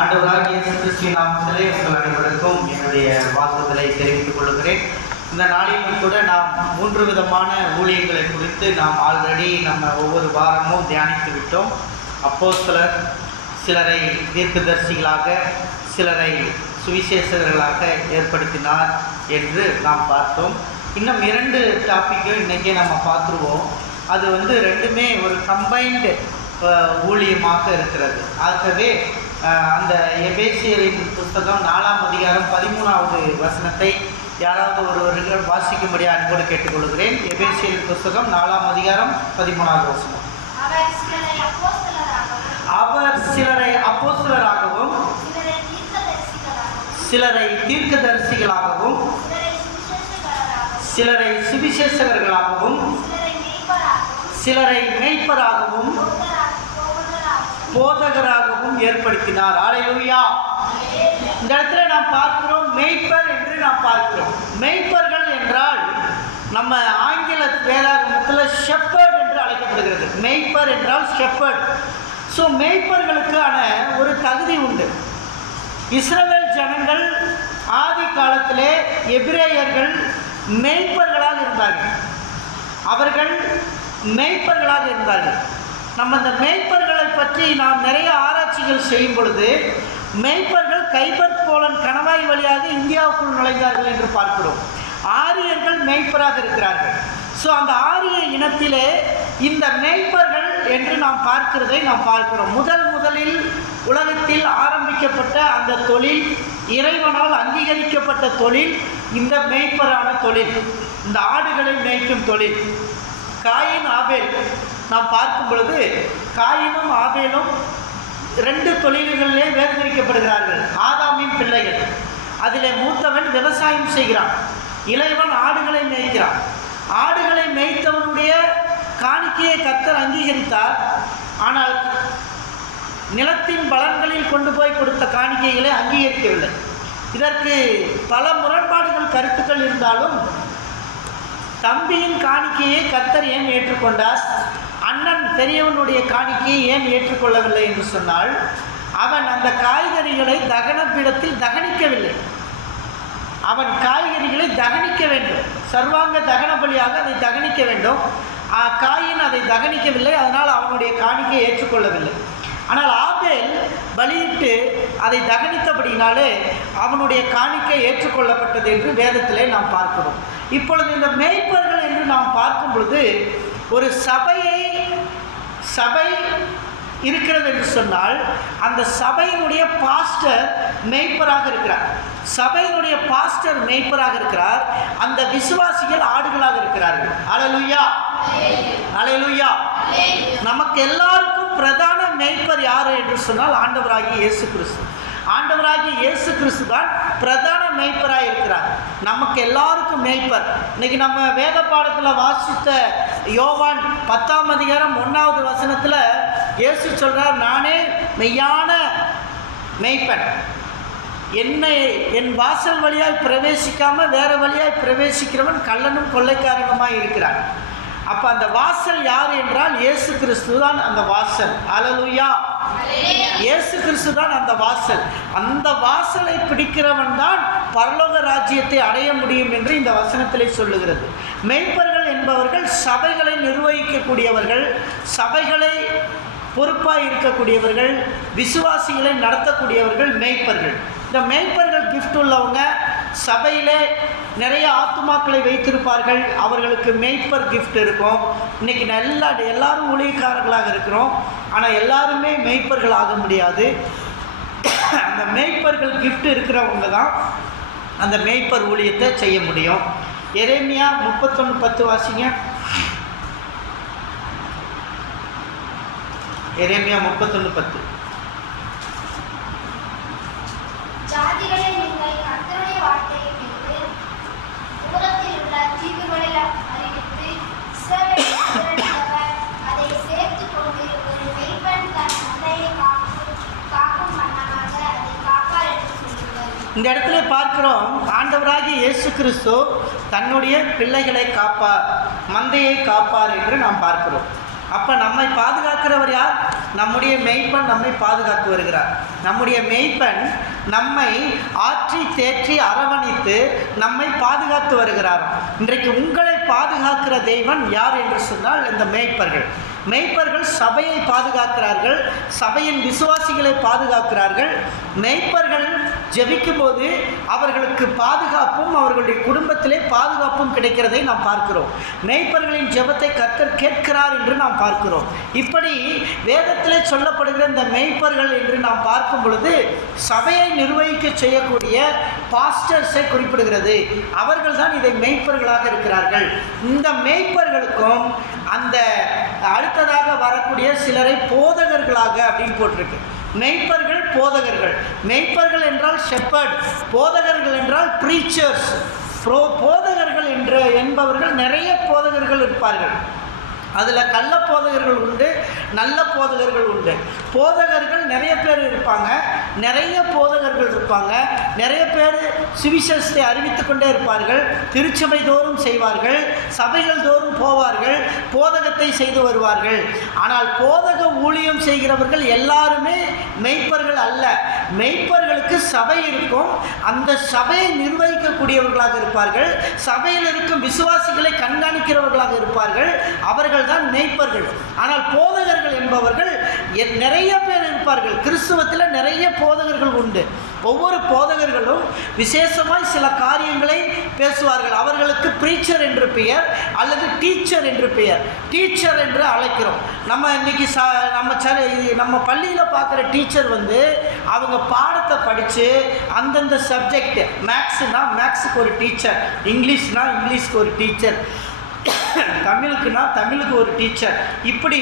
ஆண்டவராகிய இயேசு கிறிஸ்துவின் நாமத்திலே உங்கள் அனைவருக்கும் என்னுடைய வாழ்த்துதலை தெரிவித்துக் கொள்கிறேன். இந்த நாளிலும் கூட நாம் 3 விதமான ஊழியங்களை குறித்து நாம் ஆல்ரெடி நம்ம ஒவ்வொரு வாரமும் தியானித்து விட்டோம். அப்போஸ்தலர் சிலரை தீர்க்கதரிசிகளாக, சிலரை சுவிசேஷகர்களாக ஏற்படுத்தினார் என்று நாம் பார்த்தோம். இன்னும் 2 டாப்பிக்கும் இன்றைக்கே நம்ம பார்த்துருவோம். அது ரெண்டுமே ஒரு கம்பைன்டு ஊழியமாக இருக்கிறது. ஆகவே அந்த எபேசியரின் புஸ்தகம் 4ஆம் அதிகாரம் 13வது வசனத்தை யாராவது ஒருவர்கள் வாசிக்கும்படியாக அன்போடு கேட்டுக்கொள்கிறேன். எபேசியரின் புஸ்தகம் 4ஆம் அதிகாரம் 13வது வசனம். அவர் சிலரை அப்போஸ்தலராகவும், சிலரை தீர்க்கதரிசிகளாகவும், சிலரை சுவிசேஷகர்களாகவும், சிலரை மேய்ப்பராகவும் போதகராகவும் ஏற்படுத்தினார். அல்லேலூயா. இந்த இடத்துல நாம் பார்க்கிறோம், மேய்ப்பர் என்று நாம் பார்க்கிறோம். மேய்ப்பர்கள் என்றால் நம்ம ஆங்கில வேதாகமத்தில் ஷெப்பர்ட் என்று அழைக்கப்படுகிறது. மேய்ப்பர் என்றால் ஷெப்பர்ட். ஸோ மேய்ப்பர்களுக்கான ஒரு தகுதி உண்டு. இஸ்ரவேல் ஜனங்கள் ஆதி காலத்திலே எபிரேயர்கள் மேய்ப்பர்களாக இருந்தார்கள். அவர்கள் மேய்ப்பர்களாக இருந்தார்கள். நம்ம இந்த மேய்ப்பர்களை பற்றி நாம் நிறைய ஆராய்ச்சிகள் செய்யும் பொழுது மேய்ப்பர்கள் கைபர் போலன் கணவாய் வழியாக இந்தியாவுக்குள் நுழைந்தார்கள் என்று பார்க்கிறோம். ஆரியர்கள் மேய்ப்பராக இருக்கிறார்கள். ஸோ அந்த ஆரிய இனத்திலே இந்த மேய்ப்பர்கள் என்று நாம் பார்க்கிறதை நாம் பார்க்கிறோம். முதலில் உலகத்தில் ஆரம்பிக்கப்பட்ட அந்த தொழில், இறைவனால் அங்கீகரிக்கப்பட்ட தொழில் இந்த மேய்ப்பரான தொழில், இந்த ஆடுகளை மேய்க்கும் தொழில். காயின் ஆபேல் நாம் பார்க்கும் பொழுது காயினும் ஆபேலும் 2 தொழில்களிலே வேறுபிரிக்கப்படுகிறார்கள். ஆதாமின் பிள்ளைகள். அதிலே மூத்தவன் விவசாயம் செய்கிறான், இளையவன் ஆடுகளை மேய்க்கிறான். ஆடுகளை மேய்த்தவனுடைய காணிக்கையை கர்த்தர் அங்கீகரித்தார். ஆனால் நிலத்தின் பலன்களில் கொண்டு போய் கொடுத்த காணிக்கைகளை அங்கீகரிக்கவில்லை. இதற்கு பல முரண்பாடுகள் கருத்துக்கள் இருந்தாலும் தம்பியின் காணிக்கையை கர்த்தர் ஏன் ஏற்றுக்கொண்டார், அண்ணன் பெரியவனுடைய காணிக்கையை ஏன் ஏற்றுக்கொள்ளவில்லை என்று சொன்னால், அவன் அந்த காய்கறிகளை தகனப்பீடத்தில் தகனிக்கவில்லை. அவன் காய்கறிகளை தகனிக்க வேண்டும், சர்வாங்க தகன பலியாக அதை தகனிக்க வேண்டும். காயின் அதை தகனிக்கவில்லை, அதனால் அவனுடைய காணிக்கையை ஏற்றுக்கொள்ளவில்லை. ஆனால் ஆபேல் பலியிட்டு அதை தகனித்தபடினாலே அவனுடைய காணிக்கை ஏற்றுக்கொள்ளப்பட்டது என்று வேதத்திலே நாம் பார்க்கிறோம். இப்பொழுது இந்த மேய்ப்பர்கள் என்று நாம் பார்க்கும் பொழுது ஒரு சபை இருக்கிறது என்று சொன்னால் அந்த சபையினுடைய பாஸ்டர் மேய்ப்பராக இருக்கிறார். சபையினுடைய பாஸ்டர் மேய்ப்பராக இருக்கிறார். அந்த விசுவாசிகள் ஆடுகளாக இருக்கிறார்கள். அல்லேலூயா, அல்லேலூயா. நமக்கு எல்லாருக்கும் பிரதான மேய்ப்பர் யார் என்று சொன்னால் ஆண்டவராகிய இயேசு கிறிஸ்து. ஆண்டவராகிய இயேசு கிறிஸ்து தான் பிரதான மேய்ப்பராக இருக்கிறார். நமக்கு எல்லாருக்கும் மேய்ப்பர். இன்னைக்கு நம்ம வேத பாடத்தில் வாசித்த யோவான் 10ஆம் அதிகாரம் 1வது வசனத்தில் இயேசு சொல்கிறார், நானே மெய்யான மேய்ப்பன், என் வாசல் வழியாய் பிரவேசிக்காமல் வேறு வழியாய் பிரவேசிக்கிறவன் கள்ளனும் கொள்ளைக்காரனுமாய் இருக்கிறான். அப்போ அந்த வாசல் யார் என்றால் இயேசு கிறிஸ்து தான் அந்த வாசல். அல்லேலூயா. இயேசு கிறிஸ்து தான் அந்த வாசல். அந்த வாசலை பிடிக்கிறவன் தான் பரலோக ராஜ்யத்தை அடைய முடியும் என்று இந்த வசனத்திலே சொல்லுகிறது. மேய்ப்பர்கள் என்பவர்கள் சபைகளை நிர்வகிக்கக்கூடியவர்கள், சபைகளை பொறுப்பாக இருக்கக்கூடியவர்கள், விசுவாசிகளை நடத்தக்கூடியவர்கள் மேய்ப்பர்கள். இந்த மேய்ப்பர்கள் கிஃப்ட் உள்ளவங்க சபையிலே நிறைய ஆத்துமாக்களை வைத்திருப்பார்கள். அவர்களுக்கு மேய்ப்பர் கிஃப்ட் இருக்கும். இன்றைக்கி எல்லாரும் ஊழியக்காரர்களாக இருக்கிறோம், ஆனால் எல்லாருமே மேய்ப்பர்கள் ஆக முடியாது. அந்த மேய்ப்பர்கள் கிஃப்ட் இருக்கிறவங்க தான் அந்த மேய்ப்பர் ஊழியத்தை செய்ய முடியும். எரேமியா 31:10 வாசிங்க. எரேமியா 31:10. இந்த இடத்துல பார்க்கிறோம், ஆண்டவராகிய இயேசு கிறிஸ்து தன்னுடைய பிள்ளைகளை காப்பார், மந்தையை காப்பார் என்று நாம் பார்க்கிறோம். அப்போ நம்மை பாதுகாக்கிறவர் யார்? நம்முடைய மேய்ப்பன் நம்மை பாதுகாத்து வருகிறார். நம்முடைய மேய்ப்பன் நம்மை ஆற்றி தேற்றி அரவணைத்து நம்மை பாதுகாத்து வருகிறார். இன்றைக்கு உங்களை பாதுகாக்கிற தெய்வன் யார் என்று சொன்னால் இந்த மேய்ப்பர்கள். மேய்ப்பர்கள் சபையை பாதுகாக்கிறார்கள், சபையின் விசுவாசிகளை பாதுகாக்கிறார்கள். மேய்ப்பர்கள் ஜெபிக்கும் போது அவர்களுக்கு பாதுகாப்பும் அவர்களுடைய குடும்பத்திலே பாதுகாப்பும் கிடைக்கிறதை நாம் பார்க்கிறோம். மேய்ப்பர்களின் ஜெபத்தை கர்த்தர் கேட்கிறார் என்று நாம் பார்க்கிறோம். இப்படி வேதத்திலே சொல்லப்படுகிற இந்த மேய்ப்பர்கள் என்று நாம் பார்க்கும் பொழுது சபையை நிர்வகிக்க செய்யக்கூடிய பாஸ்டர்ஸை குறிப்பிடுகிறது. அவர்கள் தான் இதை மேய்ப்பர்களாக இருக்கிறார்கள். இந்த மேய்ப்பர்களுக்கும் அந்த அடுத்ததாக வரக்கூடிய சிலரை போதகர்களாக அப்படின்னு போட்டிருக்கு. மெய்ப்பர்கள், போதகர்கள். மெய்ப்பர்கள் என்றால் ஷெப்பர்ட், போதகர்கள் என்றால் ப்ரீச்சர்ஸ். போதகர்கள் என்பவர்கள் நிறைய போதகர்கள் இருப்பார்கள். அதில் கள்ள போதகர்கள் உண்டு, நல்ல போதகர்கள் உண்டு. போதகர்கள் நிறைய பேர் இருப்பாங்க, நிறைய போதகர்கள் இருப்பாங்க. நிறைய பேர் சுவிசேஷத்தை அறிவித்து கொண்டே இருப்பார்கள், திருச்சபை தோறும் செய்வார்கள், சபைகள் தோறும் போவார்கள், போதகத்தை செய்து வருவார்கள். ஆனால் போதக ஊழியம் செய்கிறவர்கள் எல்லாருமே மெய்ப்பர்கள் அல்ல. மெய்ப்பர்களுக்கு சபை இருக்கும், அந்த சபையை நிர்வகிக்கக்கூடியவர்களாக இருப்பார்கள், சபையில் இருக்கும் விசுவாசிகளை கண்காணிக்கிறவர்களாக இருப்பார்கள். அவர்கள் தான் மேய்ப்பர்கள். ஆனால் போதகர்கள் என்பவர்கள் நிறைய பேர் இருப்பார்கள். கிறிஸ்துவத்தில் நிறைய போதகர்கள் உண்டு. ஒவ்வொரு போதகர்களும் விசேஷமாய் சில காரியங்களை பேசுவார்கள். அவர்களுக்கு ப்ரீச்சர் என்று பெயர் அல்லது டீச்சர் என்று பெயர். டீச்சர் என்று அழைக்கிறோம். நம்ம இன்னைக்கு நம்ம பள்ளியில் பார்க்குற டீச்சர் அவங்க பாடத்தை படித்து அந்தந்த சப்ஜெக்ட், மேக்ஸ்னா மேக்ஸுக்கு ஒரு டீச்சர், இங்கிலீஷ்னா இங்கிலீஷ்க்கு ஒரு டீச்சர், தமிழுக்குன்னா தமிழுக்கு ஒரு டீச்சர், இப்படி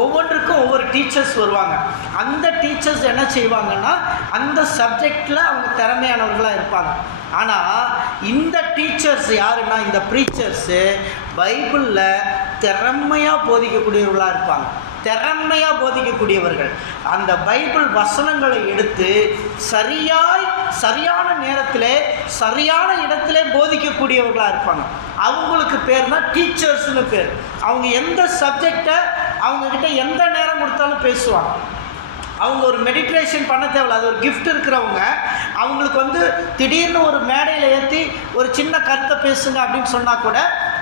ஒவ்வொன்றுக்கும் ஒவ்வொரு டீச்சர்ஸ் வருவாங்க. அந்த டீச்சர்ஸ் என்ன செய்வாங்கன்னா அந்த சப்ஜெக்டில் அவங்க திறமையானவர்களாக இருப்பாங்க. ஆனால் இந்த டீச்சர்ஸ் யாருன்னா இந்த ப்ரீச்சர்ஸு பைபிளில் திறமையாக போதிக்கக்கூடியவர்களாக இருப்பாங்க. திறமையாக போதிக்கக்கூடியவர்கள் அந்த பைபிள் வசனங்களை எடுத்து சரியான நேரத்தில் சரியான இடத்துல போதிக்கக்கூடியவர்களாக இருப்பாங்க. அவங்களுக்கு பேர் தான் டீச்சர்ஸ்னு பேர். அவங்க எந்த சப்ஜெக்டை அவங்கக்கிட்ட எந்த நேரம் கொடுத்தாலும் பேசுவாங்க. அவங்க ஒரு மெடிடேஷன் பண்ண தேவையில்ல, அது ஒரு கிஃப்ட் இருக்கிறவங்க. அவங்களுக்கு திடீர்னு ஒரு மேடையில் ஏற்றி ஒரு சின்ன கருத்தை பேசுங்க அப்படின்னு சொன்னால் கூட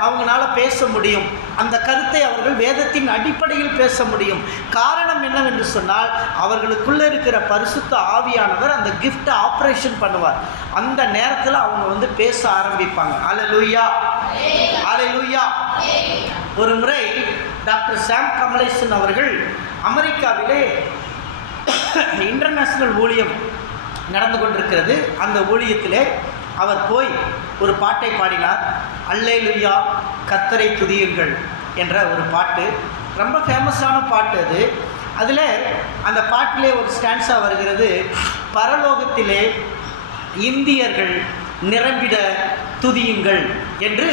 அவங்களால பேச முடியும். அந்த கருத்தை அவர்கள் வேதத்தின் அடிப்படையில் பேச முடியும். காரணம் என்னவென்று சொன்னால் அவர்களுக்குள்ளே இருக்கிற பரிசுத்த ஆவியானவர் அந்த கிஃப்ட்டை ஆப்ரேஷன் பண்ணுவார். அந்த நேரத்தில் அவங்க பேச ஆரம்பிப்பாங்க. அல்லேலூயா, அல்லேலூயா. ஒரு முறை டாக்டர் சாம் கமலேசன் அவர்கள் அமெரிக்காவிலே இன்டர்நேஷ்னல் ஊழியம் நடந்து கொண்டிருக்கிறது. அந்த ஊழியத்திலே அவர் போய் ஒரு பாட்டை பாடினார். அல்லேலூயா, கர்த்தரை துதியுங்கள் என்ற ஒரு பாட்டு. ரொம்ப ஃபேமஸான பாட்டு அது. அதில் அந்த பாட்டிலே ஒரு ஸ்டான்ஸாக வருகிறது, பரலோகத்திலே இந்தியர்கள் நிரம்பிட துதியுங்கள் என்று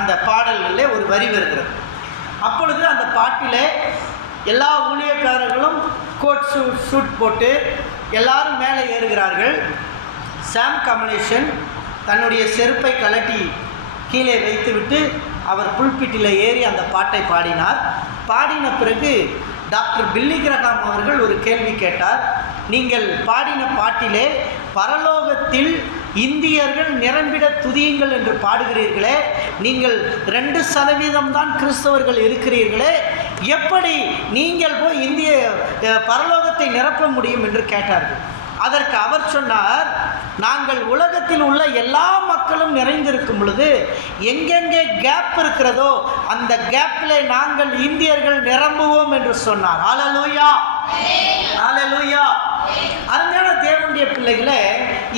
அந்த பாடல்களில் ஒரு வரி வருகிறது. அப்பொழுது அந்த பாட்டிலே எல்லா ஊழியக்காரர்களும் கோட் சூட் போட்டு எல்லாரும் மேலே ஏறுகிறார்கள். சாம் கமலேசன் தன்னுடைய செருப்பை கலட்டி கீழே வைத்துவிட்டு அவர் புல்பிட்டில் ஏறி அந்த பாட்டை பாடினார். பாடின பிறகு டாக்டர் பில்லி கிரஹாம் அவர்கள் ஒரு கேள்வி கேட்டார். நீங்கள் பாடின பாட்டிலே பரலோகத்தில் இந்தியர்கள் நிரம்பிட துதியுங்கள் என்று பாடுகிறீர்களே, நீங்கள் 2% தான் கிறிஸ்தவர்கள் இருக்கிறீர்களே, எப்படி நீங்கள் போய் இந்திய பரலோகத்தை நிரப்ப முடியும் என்று கேட்டார்கள். அதற்கு அவர் சொன்னார், நாங்கள் உலகத்தில் உள்ள எல்லா மக்களும் நிறைந்திருக்கும் பொழுது எங்கெங்கே கேப் இருக்கிறதோ அந்த கேப்பில் நாங்கள் இந்தியர்கள் நிரம்புவோம் என்று சொன்னார். அல்லேலூயா, அல்லேலூயா. அருமையான தேவனுடைய பிள்ளைகளே,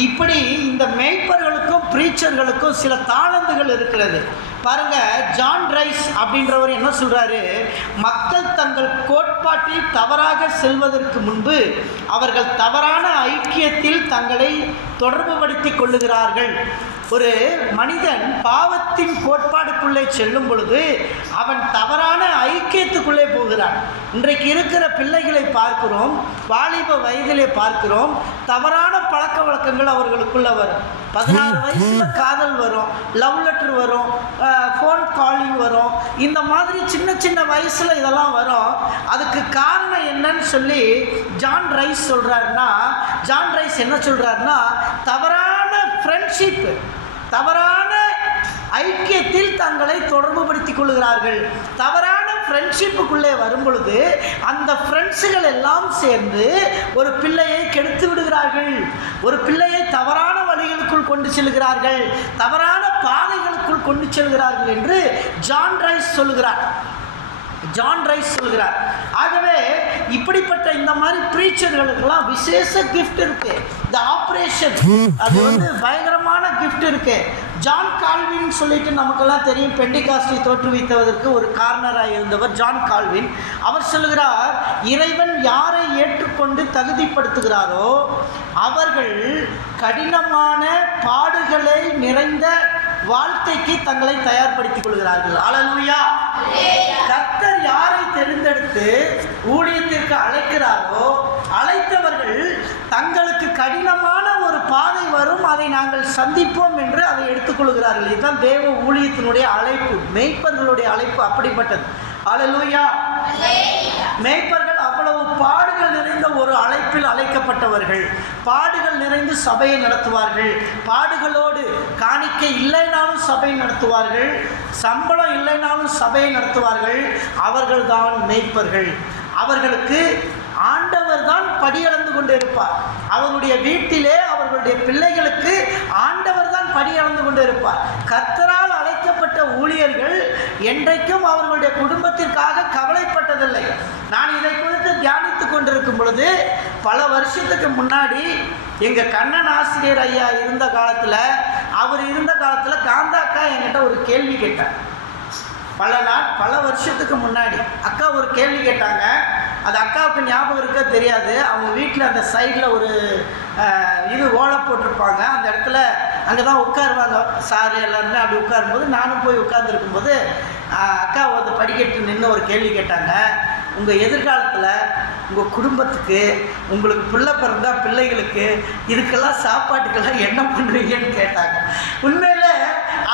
இப்படி இந்த மேய்ப்பர்களுக்கும் ப்ரீச்சர்களுக்கும் சில தாளந்துகள் இருக்கிறது. பாருங்க, ஜான் ரைஸ் அப்படின்றவர் என்ன சொல்றாரு, மக்கள் தங்கள் கோட்பாட்டில் தவறாக செல்வதற்கு முன்பு அவர்கள் தவறான ஐக்கியத்தில் தங்களை தொடர்புபடுத்தி கொள்ளுகிறார்கள். ஒரு மனிதன் பாவத்தின் கோட்பாடுக்குள்ளே செல்லும் பொழுது அவன் தவறான ஐக்கியத்துக்குள்ளே போகிறான். இன்றைக்கு இருக்கிற பிள்ளைகளை பார்க்கிறோம், வாலிப வயதிலே பார்க்கிறோம், தவறான பழக்க வழக்கங்கள் அவர்களுக்குள்ள வரும். 16 வயசுல காதல் வரும், லவ் லெட்டர் வரும், ஃபோன் காலிங் வரும். இந்த மாதிரி சின்ன சின்ன வயசில் இதெல்லாம் வரும். அதுக்கு காரணம் என்னன்னு சொல்லி ஜான் ரைஸ் சொல்கிறாருன்னா, ஜான் ரைஸ் என்ன சொல்கிறாருன்னா, தவறான ஃப்ரெண்ட்ஷிப், தவறான ஐக்கியத்தில் தங்களை தொடர்புபடுத்திக் கொள்கிறார்கள். தவறான ஃப்ரெண்ட்ஷிப்புக்குள்ளே வரும் பொழுது அந்த ஃப்ரெண்ட்ஸுகள் எல்லாம் சேர்ந்து ஒரு பிள்ளையை கெடுத்து விடுகிறார்கள், ஒரு பிள்ளையை தவறான வழிகளுக்குள் கொண்டு செல்கிறார்கள், தவறான பாதைகளுக்குள் கொண்டு செல்கிறார்கள் என்று ஜான் ரைஸ் சொல்கிறார். ஜான் ரைஸ் சொல்கிறார். ஆகவே இப்படிப்பட்ட இந்த மாதிரி ப்ரீச்சர்களுக்கெல்லாம் விசேஷ கிஃப்ட் இருக்கு. இந்த ஆப்ரேஷன் அது வந்து பயங்கரமான கிஃப்ட் இருக்கு. ஜான் கால்வின் சொல்லிட்டு நமக்கெல்லாம் தெரியும், பெண்டிகாஸ்டை தோற்றுவித்ததற்கு ஒரு காரணராக இருந்தவர் ஜான் கால்வின். அவர் சொல்கிறார், இறைவன் யாரை ஏற்றுக்கொண்டு தகுதிப்படுத்துகிறாரோ அவர்கள் கடினமான பாடுகளை நிறைந்த வாழ்க்கைக்கு தங்களை தயார்படுத்திக் கொள்கிறார்கள். அல்லேலூயா. கர்த்தர் யாரை தெரிந்தெடுத்து ஊழியத்திற்கு அழைக்கிறாரோ அழைத்தவர்கள் தங்களுக்கு கடினமான ஒரு பாதை வரும், அதை நாங்கள் சந்திப்போம் என்று அதை எடுத்துக்கொள்கிறார்கள். இதுதான் தேவ ஊழியத்தினுடைய அழைப்பு, மேய்ப்பர்களுடைய அழைப்பு அப்படிப்பட்டது. அல்லேலூயா. மேய்ப்பர்கள் அவ்வளவு பாடுகள் நிறைந்த ஒரு அழைப்பில் அழைக்கப்பட்டவர்கள். பாடுகள் நிறைந்து சபையை நடத்துவார்கள். பாடுகளோடு காணிக்கை இல்லைனாலும் சபையை நடத்துவார்கள், சம்பளம் இல்லைனாலும் சபையை நடத்துவார்கள். அவர்கள்தான் மேய்ப்பர்கள். அவர்களுக்கு ஆண்டவர் தான் படியளந்து கொண்டு இருப்பார். அவர்களுடைய வீட்டிலே அவர்களுடைய பிள்ளைகளுக்கு ஆண்டவர் தான் படியளந்து கொண்டு இருப்பார். கர்த்தரால் அழைக்கப்பட்ட ஊழியர்கள் என்றைக்கும் அவர்களுடைய குடும்பத்திற்காக கவலைப்பட்டதில்லை. நான் இதை குறித்து தியானித்து கொண்டிருக்கும் பொழுது பல வருஷத்துக்கு முன்னாடி எங்கள் கண்ணன் ஆசிரியர் ஐயா இருந்த காலத்தில், அவர் இருந்த காலத்தில் காந்தாக்கா என்கிட்ட ஒரு கேள்வி கேட்டார். பல வருஷத்துக்கு முன்னாடி அக்கா ஒரு கேள்வி கேட்டாங்க. அது அக்காவுக்கு ஞாபகம் இருக்க தெரியாது. அவங்க வீட்டில் அந்த சைடில் ஒரு ஓலை போட்டிருப்பாங்க. அந்த இடத்துல அங்கே தான் உட்காருவாங்க சார் எல்லாருமே. அப்படி உட்காரும்போது நானும் போய் உட்கார்ந்துருக்கும்போது அக்கா வந்து படிக்கட்டு நின்று ஒரு கேள்வி கேட்டாங்க. உங்கள் எதிர்காலத்தில் உங்கள் குடும்பத்துக்கு, உங்களுக்கு பிள்ளை பிறந்தா பிள்ளைகளுக்கு, இதுக்கெல்லாம் சாப்பாட்டுக்கெல்லாம் என்ன பண்ணுவீங்கன்னு கேட்டாங்க. உண்மையில்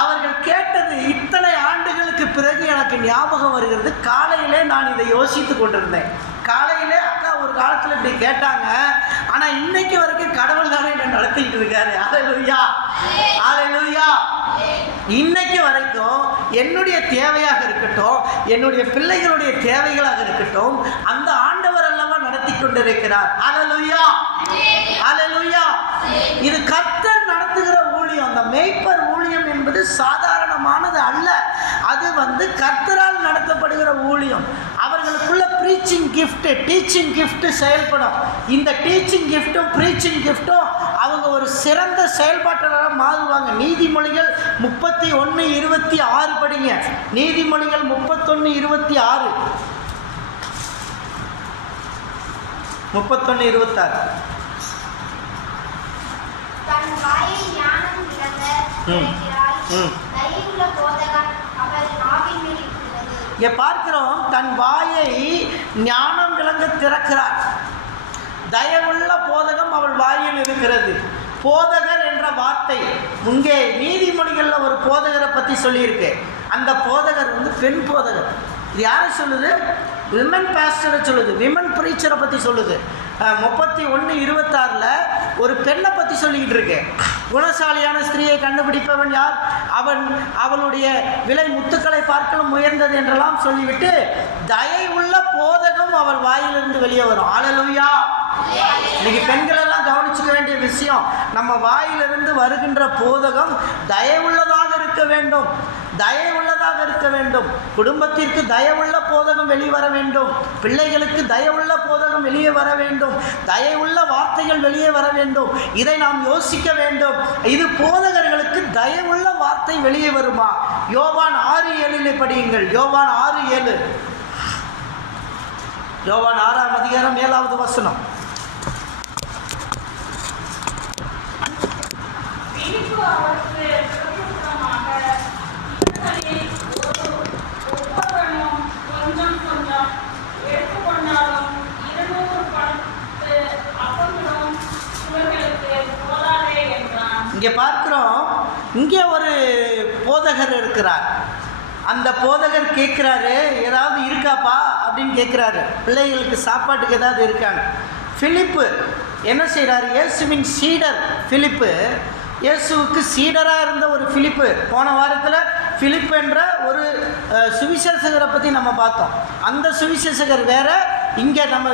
அவர்கள் கேட்டது இத்தனை ஆண்டுகளுக்கு பிறகு எனக்கு ஞாபகம் வருகிறது. காலையிலே நான் இதை யோசித்து கொண்டிருந்தேன். காலையிலே அக்கா ஒரு காலத்தில் இப்படி கேட்டாங்க. ஆனால் இன்னைக்கு வரைக்கும் கடவுள் தானே என்ன நடத்திக்கிட்டு இருக்காரு. அல்லேலூயா, அல்லேலூயா. இன்னைக்கு வரைக்கும் என்னுடைய தேவையாக இருக்கட்டும், என்னுடைய பிள்ளைகளுடைய தேவைகளாக இருக்கட்டும், அந்த ஆண்டவர் அல்லவா நடத்தி கொண்டிருக்கிறார். அல்லேலூயா, அல்லேலூயா. இது கர்த்தர் நடத்துகிற ஊழியம். அந்த மேய்ப்பர் ஊழியம் என்பது சாதாரணமானது அல்ல. அது வந்து கர்த்தரால் நடத்தப்படுகிற ஊழியம். அவர்களுக்குள்ள ப்ரீச்சிங் கிஃப்ட், டீச்சிங் கிஃப்ட் செயல்படும். இந்த டீச்சிங் கிஃப்ட்டும் ப்ரீச்சிங் கிஃப்ட்டும் அவங்க ஒரு சிறந்த செயல்பாட்டாளராக மாறுவாங்க. நீதிமொழிகள் 31:26 படிங்க. நீதிமொழிகள் 31:26, 31:26. பார்க்கிறோம், தன் வாயை ஞானம் விளங்க திறக்கிறார். தயவுள்ள போதகம் அவள் வாயில் இருக்கிறது. போதகர் என்ற வார்த்தை இங்கே நீதிமொழிகளில் ஒரு போதகரை பற்றி சொல்லியிருக்கு. அந்த போதகர் வந்து பெண் போதகர். இது யாரை சொல்லுது? விமன் பாஸ்டரை சொல்லுது, விமன் ப்ரீச்சரை பற்றி சொல்லுது. 31:26 ஒரு பெண்ணை பற்றி சொல்லிக்கிட்டு இருக்கு. குணசாலியான ஸ்திரீயை கண்டுபிடிப்பவன் யார்? அவளுடைய விலை முத்துக்களை பார்க்கலும் உயர்ந்தது என்றெல்லாம் சொல்லிவிட்டு தயை உள்ள போதகம் அவள் வாயிலிருந்து வெளியே வரும். அல்லேலூயா. இன்னைக்கு பெண்கள் எல்லாம் கவனிச்சுக்க வேண்டிய விஷயம், நம்ம வாயிலிருந்து வருகின்ற போதகம் தயவுள்ளதாக இருக்க வேண்டும், தயவுள்ளதாக இருக்க வேண்டும். குடும்பத்திற்கு தயவுள்ள போதகம் வெளிவர வேண்டும், பிள்ளைகளுக்கு தயவுள்ள போதகம் வெளியே வர வேண்டும், தயவுள்ள வார்த்தைகள் வெளியே வர வேண்டும். இதை நாம் யோசிக்க வேண்டும். இது போதகர்களுக்கு தயவுள்ள வார்த்தை வெளியே வருமா? யோவான் 6:7 படியுங்கள். யோவான் 6:7, யோவான் 6ஆம் அதிகாரம் 7வது வசனம். இங்கே பார்க்கிறோம், இங்கே ஒரு போதகர் இருக்கிறார். அந்த போதகர் கேட்குறாரு, ஏதாவது இருக்காப்பா அப்படின்னு கேட்குறாரு. பிள்ளைகளுக்கு சாப்பாட்டுக்கு ஏதாவது இருக்காங்க. பிலிப்பு என்ன செய்கிறாரு? இயேசுவின் சீடர் பிலிப்பு, இயேசுவுக்கு சீடராக இருந்த ஒரு பிலிப்பு. போன வாரத்தில் பிலிப் என்ற ஒரு சுவிசேஷகரை பற்றி நம்ம பார்த்தோம். அந்த சுவிசேஷகர் வேற, இங்கே நம்ம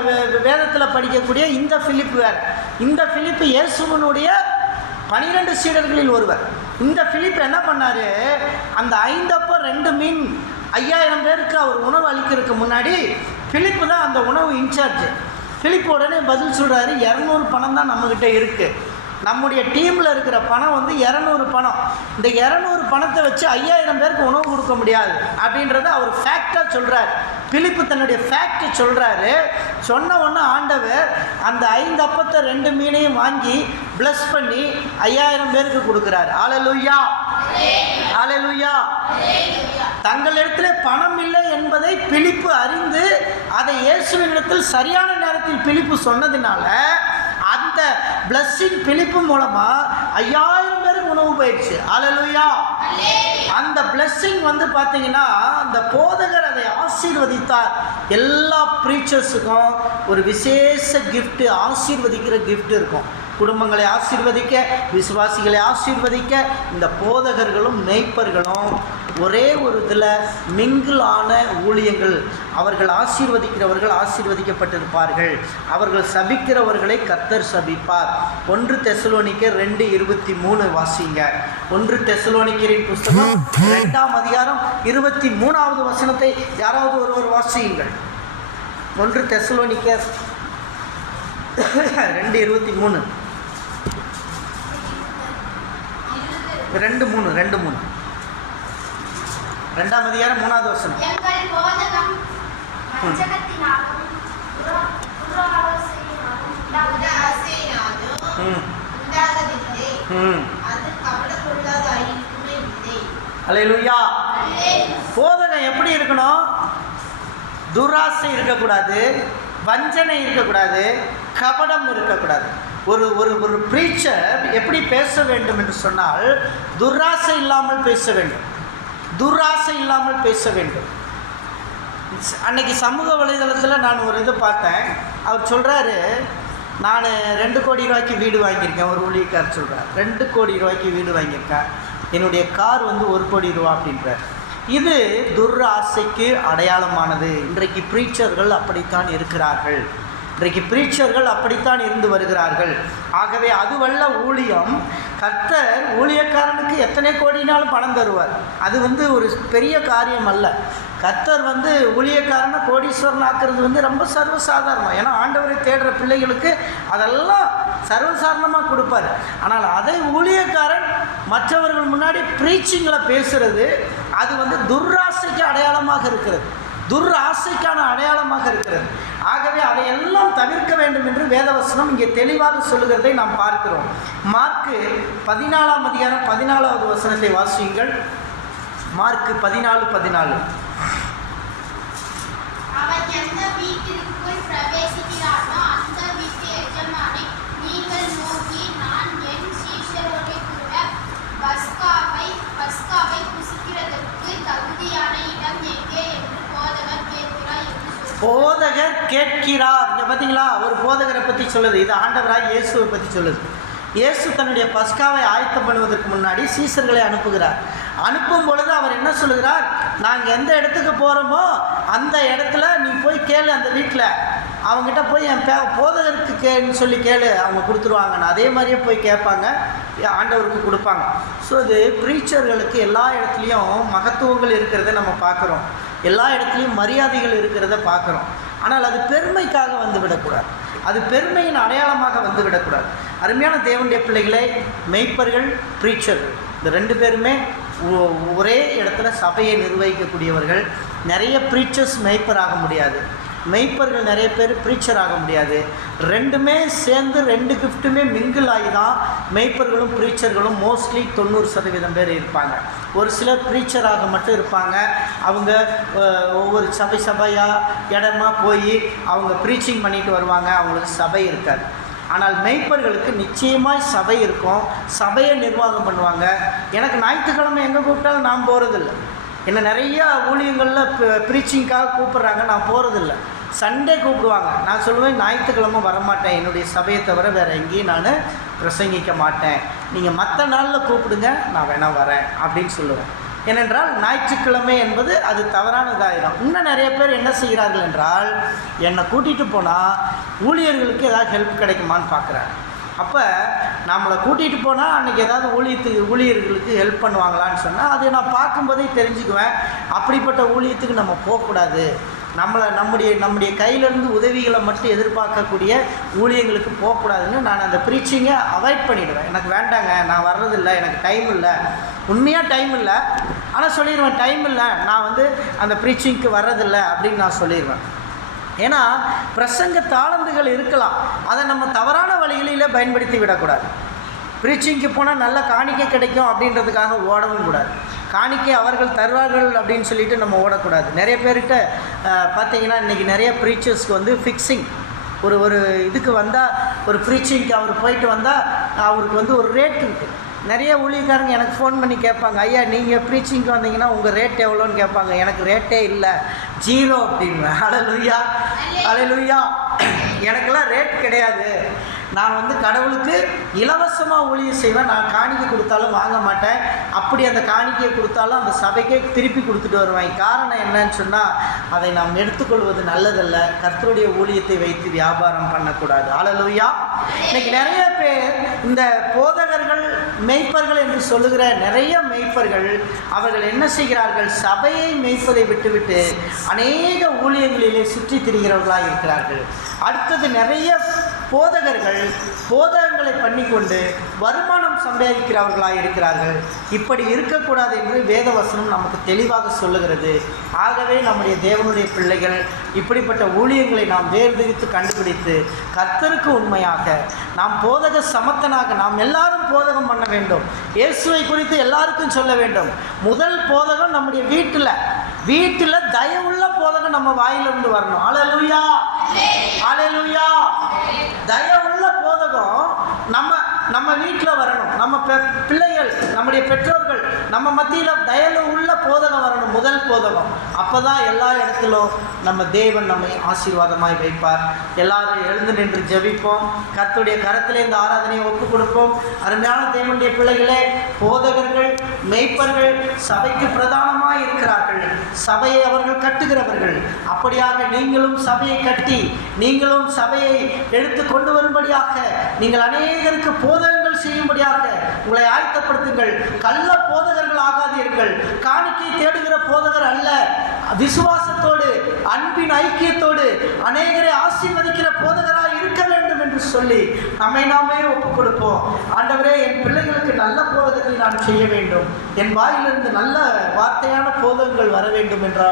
வேதத்தில் படிக்கக்கூடிய இந்த பிலிப் வேறு. இந்த பிலிப்பு இயேசுவனுடைய 12 சீடர்களில் ஒருவர். இந்த பிலிப் என்ன பண்ணார்? அந்த 5 அப்பம் 2 மீன் 5000 பேருக்கு அவர் உணவு அளிக்கிறதுக்கு முன்னாடி பிலிப்பு தான் அந்த உணவு இன்சார்ஜ். பிலிப்பு உடனே பதில் சொல்கிறாரு, 200 பணம் தான் நம்மக்கிட்ட இருக்குது. நம்முடைய டீமில் இருக்கிற பணம் வந்து 200 பணம். இந்த 200 பணத்தை வச்சு 5000 பேருக்கு உணவு கொடுக்க முடியாது அப்படின்றத அவர் ஃபேக்டாக சொல்கிறார். பிலிப்பு தன்னுடைய ஃபேக்டை சொல்கிறாரு. சொன்ன உடனே ஆண்டவர் அந்த 5 அப்பத்தை 2 மீனையும் வாங்கி ப்ளஸ் பண்ணி 5000 பேருக்கு கொடுக்குறாரு. ஹல்லேலூயா, ஹல்லேலூயா. தங்களிடத்தில் பணம் இல்லை என்பதை பிலிப்பு அறிந்து அதை இயேசுவினிடத்தில் சரியான நேரத்தில் பிலிப்பு சொன்னதுனால அந்த பிளஸ்ஸிங் பிலிப்பு மூலமாக 5000 பேருக்கு உணவு போயிடுச்சு. ஹல்லேலூயா. அந்த பிளஸ்ஸிங் வந்து பார்த்தீங்கன்னா, அந்த போதகர் அதை ஆசீர்வதித்தார். எல்லா ப்ரீச்சர்ஸுக்கும் ஒரு விசேஷ கிஃப்ட்டு, ஆசீர்வதிக்கிற கிஃப்ட் இருக்கும். குடும்பங்களை ஆசீர்வதிக்க, விசுவாசிகளை ஆசீர்வதிக்க இந்த போதகர்களும் மேய்ப்பர்களும் ஒரே ஒரு இதில் மிங்கிள் ஆன ஊழியங்கள். அவர்கள் ஆசீர்வதிக்கிறவர்கள் ஆசீர்வதிக்கப்பட்டிருப்பார்கள், அவர்கள் சபிக்கிறவர்களை கர்த்தர் சபிப்பார். 1 தெசலோனிக்கர் 2:23 வாசிங்க. 1 தெசலோனிக்கரின் புஸ்தகம் 2ஆம் அதிகாரம் 23வது வசனத்தை யாராவது ஒருவர் வாசியுங்கள். 1 தெசலோனிக்கர் 2:23 2:3 2ஆம் அதிகாரம் 3வது வசனம். அல்லேலூயா. போதகம் எப்படி இருக்கணும்? துராசை இருக்கக்கூடாது, வஞ்சனை இருக்கக்கூடாது, கபடம் இருக்கக்கூடாது. ஒரு ஒரு ஒரு ப்ரீச்சர் எப்படி பேச வேண்டும் என்று சொன்னால், துராசை இல்லாமல் பேச வேண்டும், துராசை இல்லாமல் பேச வேண்டும். அன்னைக்கு சமூக வலைதளத்தில் நான் ஒரு இது பார்த்தேன். அவர் சொல்கிறாரு, நான் 2 கோடி ரூபாய்க்கு வீடு வாங்கியிருக்கேன். ஒரு ஊழியக்கார் சொல்கிறார், 2 கோடி ரூபாய்க்கு வீடு வாங்கியிருக்கேன், என்னுடைய கார் வந்து 1 கோடி ரூபா அப்படின்றார். இது துராசைக்கு அடையாளமானது. இன்றைக்கு ப்ரீச்சர்கள் அப்படித்தான் இருக்கிறார்கள், இன்றைக்கு ப்ரீச்சர்கள் அப்படித்தான் இருந்து வருகிறார்கள். ஆகவே அதுவல்ல ஊழியம். கர்த்தர் ஊழியக்காரனுக்கு எத்தனை கோடினாலும் பணம் தருவார். அது வந்து ஒரு பெரிய காரியம் அல்ல. கர்த்தர் வந்து ஊழியக்காரனை கோடீஸ்வரன் ஆக்குறது வந்து ரொம்ப சர்வசாதாரணம். ஏன்னா ஆண்டவரை தேடுற பிள்ளைகளுக்கு அதெல்லாம் சர்வசாதாரணமாக கொடுப்பார். ஆனால் அதை ஊழியக்காரன் மற்றவர்கள் முன்னாடி ப்ரீச்சிங்கில் பேசுகிறது, அது வந்து துராசைக்கு அடையாளமாக இருக்கிறது, துராசைக்கான அடையாளமாக இருக்கிறது. ஆகவே அதையெல்லாம் தவிர்க்க வேண்டும் என்று வேதவசனம் இங்கே தெளிவாக சொல்லுகிறதை நாம் பார்க்கிறோம். மார்க்கு 14ஆம் அதிகாரம் 14வது வசனத்தை வாசியுங்கள். மார்க்கு 14:14. போதகர் கேட்கிறார். இங்கே பார்த்தீங்களா, ஒரு போதகரை பற்றி சொல்லுது. இது ஆண்டவராக இயேசுவை பற்றி சொல்லுது. இயேசு தன்னுடைய பஸ்காவை ஆயத்தம் பண்ணுவதற்கு முன்னாடி சீசர்களை அனுப்புகிறார். அனுப்பும் பொழுது அவர் என்ன சொல்லுகிறார்? நாங்கள் எந்த இடத்துக்கு போகிறோமோ அந்த இடத்துல நீ போய் கேளு, அந்த வீட்டில் அவங்ககிட்ட போய் என் போதகருக்கு கேன்னு சொல்லி கேளு, அவங்க கொடுத்துருவாங்கன்னு. அதே மாதிரியே போய் கேட்பாங்க, ஆண்டவருக்கு கொடுப்பாங்க. ஸோ இது ப்ரீச்சர்களுக்கு எல்லா இடத்துலையும் மகத்துவங்கள் இருக்கிறத நம்ம பார்க்குறோம், எல்லா இடத்துலையும் மரியாதைகள் இருக்கிறத பார்க்குறோம். ஆனால் அது பெருமைக்காக வந்து விடக்கூடாது, அது பெருமையின் அடையாளமாக வந்து விடக்கூடாது. அருமையான தேவனுடைய பிள்ளைகளை, மெய்ப்பர்கள், ப்ரீச்சர்கள், இந்த 2 பேருமே ஒரே இடத்துல சபையை நிர்வகிக்கக்கூடியவர்கள். நிறைய ப்ரீச்சர்ஸ் மெய்ப்பராக முடியாது, மெய்ப்பர்கள் நிறைய பேர் ப்ரீச்சர் ஆக முடியாது. 2மே சேர்ந்து 2 கிஃப்ட்டுமே மிங்கிள் ஆகி தான் மெய்ப்பர்களும் ப்ரீச்சர்களும் மோஸ்ட்லி 90% பேர் இருப்பாங்க. ஒரு சிலர் ப்ரீச்சராக மட்டும் இருப்பாங்க. அவங்க ஒவ்வொரு சபையாக இடமா போய் அவங்க ப்ரீச்சிங் பண்ணிட்டு வருவாங்க, அவங்களுக்கு சபை இருக்காது. ஆனால் மெய்ப்பர்களுக்கு நிச்சயமாய் சபை இருக்கும், சபையை நிர்வாகம் பண்ணுவாங்க. எனக்கு ஞாயிற்றுக்கிழமை எங்கே கூப்பிட்டாலும் நான் போகிறதில்ல. என்னை நிறையா ஊழியங்களில் ப்ரீச்சிங்காக கூப்பிட்றாங்க, நான் போகிறதில்ல. சண்டே கூப்பிடுவாங்க, நான் சொல்லுவேன் ஞாயிற்றுக்கிழமை வரமாட்டேன், என்னுடைய சபையை தவிர வேறு எங்கேயும் நான் பிரசங்கிக்க மாட்டேன், நீங்கள் மற்ற நாளில் கூப்பிடுங்க, நான் வேணா வரேன் அப்படின்னு சொல்லுவேன். ஏனென்றால் ஞாயிற்றுக்கிழமை என்பது அது தவறானதாயிடும். இன்னும் நிறைய பேர் என்ன செய்கிறார்கள் என்றால், என்னை கூட்டிகிட்டு போனால் ஊழியர்களுக்கு ஏதாவது ஹெல்ப் கிடைக்குமான்னு பார்க்குறாங்க. அப்போ நம்மளை கூட்டிகிட்டு போனால் அன்றைக்கி ஏதாவது ஊழியர்களுக்கு ஹெல்ப் பண்ணுவாங்களான்னு சொன்னால் அது நான் பார்க்கும்போதே தெரிஞ்சுக்குவேன். அப்படிப்பட்ட ஊழியத்துக்கு நம்ம போகக்கூடாது. நம்முடைய கையிலேருந்து உதவிகளை மட்டும் எதிர்பார்க்கக்கூடிய ஊழியங்களுக்கு போகக்கூடாதுன்னு நான் அந்த ப்ரீச்சிங்கை அவாய்ட் பண்ணிவிடுவேன். எனக்கு வேண்டாங்க, நான் வர்றதில்லை, எனக்கு டைம் இல்லை. உண்மையாக டைம் இல்லை, ஆனால் சொல்லிடுவேன் டைம் இல்லை, நான் அந்த ப்ரீச்சிங்க்கு வர்றதில்லை அப்படின்னு நான் சொல்லிடுவேன். ஏன்னா பிரசங்க தாளந்துகள் இருக்கலாம், அதை நம்ம தவறான வழிகளில் பயன்படுத்தி விடக்கூடாது. ப்ரீச்சிங்க்கு போனால் நல்ல காணிக்கை கிடைக்கும் அப்படின்றதுக்காக ஓடவும் கூடாது. காணிக்கை அவர்கள் தருவார்கள் அப்படின்னு சொல்லிட்டு நம்ம ஓடக்கூடாது. நிறைய பேர்கிட்ட பார்த்திங்கன்னா இன்றைக்கி நிறைய ப்ரீச்சர்ஸ்க்கு ஃபிக்ஸிங் ஒரு இதுக்கு வந்தால், ஒரு ப்ரீச்சிங்க்கு அவர் போயிட்டு வந்தால் அவருக்கு ஒரு ரேட் இருக்குது. நிறைய ஊழியக்காரங்க எனக்கு ஃபோன் பண்ணி கேட்பாங்க, ஐயா நீங்கள் ப்ரீச்சிங்க்கு வந்தீங்கன்னா உங்கள் ரேட் எவ்வளோன்னு கேட்பாங்க. எனக்கு ரேட்டே இல்லை, 0 அப்படின்வேன். ஹல்லேலூயா, ஹல்லேலூயா. எனக்கெல்லாம் ரேட் கிடையாது. நான் கடவுளுக்கு இலவசமாக ஊழியம் செய்வேன். நான் காணிக்கை கொடுத்தாலும் வாங்க மாட்டேன். அப்படி அந்த காணிக்கையை கொடுத்தாலும் அந்த சபைக்கே திருப்பி கொடுத்துட்டு வருவேன். காரணம் என்னன்னு சொன்னால், அதை நாம் எடுத்துக்கொள்வது நல்லதல்ல. கர்த்தருடைய ஊழியத்தை வைத்து வியாபாரம் பண்ணக்கூடாது. ஹல்லேலூயா. இன்னைக்கு நிறைய பேர் இந்த போதகர்கள், மெய்ப்பர்கள் என்று சொல்லுகிற நிறைய மெய்ப்பர்கள் அவர்கள் என்ன செய்கிறார்கள், சபையை மெய்ப்பதை விட்டுவிட்டு அநேக ஊழியங்களிலே சுற்றி திரிகிறவர்களாக இருக்கிறார்கள். அடுத்தது நிறைய போதகங்களை பண்ணிக்கொண்டு வருமானம் சம்பாதிக்கிறவர்களாக இருக்கிறார்கள். இப்படி இருக்கக்கூடாது என்று வேதவசனம் நமக்கு தெளிவாக சொல்லுகிறது. ஆகவே நம்முடைய தேவனுடைய பிள்ளைகள் இப்படிப்பட்ட ஊழியங்களை நாம் வேர்திரித்து கண்டுபிடித்து கர்த்தருக்கு உண்மையாக நாம் போதக சமத்தனாக நாம் எல்லாரும் போதகம் பண்ண வேண்டும். இயேசுவை குறித்து எல்லாருக்கும் சொல்ல வேண்டும். முதல் போதகம் நம்முடைய வீட்டில் தயவுள்ள போதகம் நம்ம வாயிலிருந்து வரணும். ஹல்லேலூயா, ஹல்லேலூயா. தயவுள்ள போதகம் நம்ம வீட்டில் வரணும். நம்ம பிள்ளைகள், நம்முடைய பெற்றோர்கள் நம்ம மத்தியில் தயவு உள்ள போதகம் வரணும். முதல் போதகம். அப்போ தான் எல்லா இடத்திலும் நம்ம தேவன் நம்மை ஆசீர்வாதமாய் வைப்பார். எல்லாரும் எழுந்து நின்று ஜெபிப்போம். கர்த்தருடைய கரத்திலே இந்த ஆராதனையை ஒப்புக் கொடுப்போம். அருமையான தேவனுடைய பிள்ளைகளே, போதகர்கள், மெய்ப்பர்கள் சபைக்கு பிரதானமாக இருக்கிறார்கள். சபையை அவர்கள் கட்டுகிறவர்கள். அப்படியாக நீங்களும் சபையை கட்டி, நீங்களும் சபையை எடுத்து கொண்டு வரும்படியாக, நீங்கள் அநேகருக்கு போதகங்கள் செய்யும்படியாக உங்களை ஆயத்தப்படுத்துங்கள். கள்ள போதகர்கள் ஆகாதீர்கள். காணிக்கை தேடுகிற போதகர் அல்ல, விசுவாசத்தோடு அன்பின் ஐக்கியத்தோடு அநேகரை ஆசீர்வதிக்கிற போதகராக இருக்க வேண்டும் என்று சொல்லி நம்மை நாமே ஒப்புக் கொடுப்போம். ஆண்டவரே, என் பிள்ளைகளுக்கு நல்ல போதகத்தை நான் செய்ய வேண்டும், என் வாயிலிருந்து நல்ல வார்த்தையான போதகங்கள் வர வேண்டும் என்ற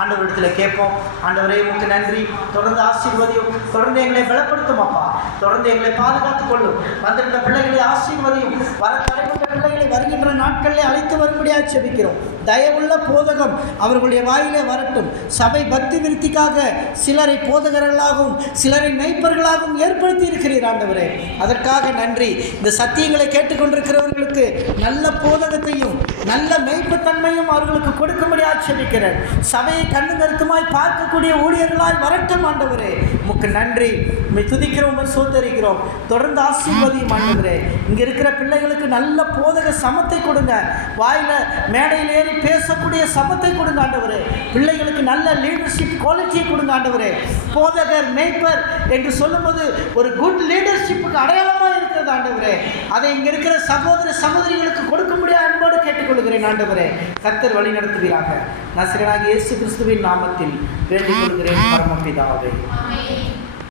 ஆண்டவரிடத்தில் கேட்போம். ஆண்டவரே, உமக்கு நன்றி. தொடர்ந்து ஆசீர்வதியும், தொடர்ந்து எங்களை பலப்படுத்தும் அப்பா, தொடர்ந்து எங்களை பாதுகாத்துக் கொள்ளும். வந்திருந்த பிள்ளைகளை ஆசீர்வதியும். வர தடைப்பட்ட பிள்ளைகளை வருகின்ற நாட்களில் அழைத்து வரும்படியாக செபிக்கிறோம். தயவுள்ள போதகம் அவர்களுடைய வாயிலே வரட்டும். சபை பக்தி விருத்திக்காக சிலரை போதகர்களாகவும் சிலரை மெய்ப்பர்களாகவும் ஏற்படுத்தி இருக்கிறீர் ஆண்டவரே, அதற்காக நன்றி. இந்த சத்தியங்களை கேட்டுக்கொண்டிருக்கிறவர்களுக்கு நல்ல போதகத்தையும் நல்ல மெய்ப்புத்தன்மையும் அவர்களுக்கு கொடுக்கும்படியாக செபிக்கிறேன். சபையை கண்ணு கருத்துமாய் பார்க்கக்கூடிய ஊழியர்களாய் வரட்டும் ஆண்டவரே. உமக்கு நன்றி. துதிக்கிறோம், சோதரிக்கிறோம். தொடர்ந்து ஆசீர்வதியும் ஆண்டவரே. இங்கே இருக்கிற பிள்ளைகளுக்கு நல்ல போதக சமத்தை கொடுங்க. வாயில மேடையில் ஏறி பேசக்கூடிய சமத்தை கொடுங்க ஆண்டவரே. பிள்ளைகளுக்கு நல்ல லீடர்ஷிப் குவாலிட்டியை கொடுங்க ஆண்டவரே. போதகர், மெய்ப்பர் என்று சொல்லும்போது ஒரு குட் லீடர்ஷிப்புக்கு அடையாளமாக இருக்கிறது ஆண்டவரே. அதை இங்கே இருக்கிற சகோதர சகோதரிகளுக்கு கொடுக்க முடியாத அன்போடு கேட்டுக்கொள்கிறேன் ஆண்டவரே. கர்த்தர் வழி நடத்துவீராக. நசரேயனாகிய இயேசு கிறிஸ்துவின் நாமத்தில் வேண்டிக் கொள்கிறேன் பரமபிதாவே.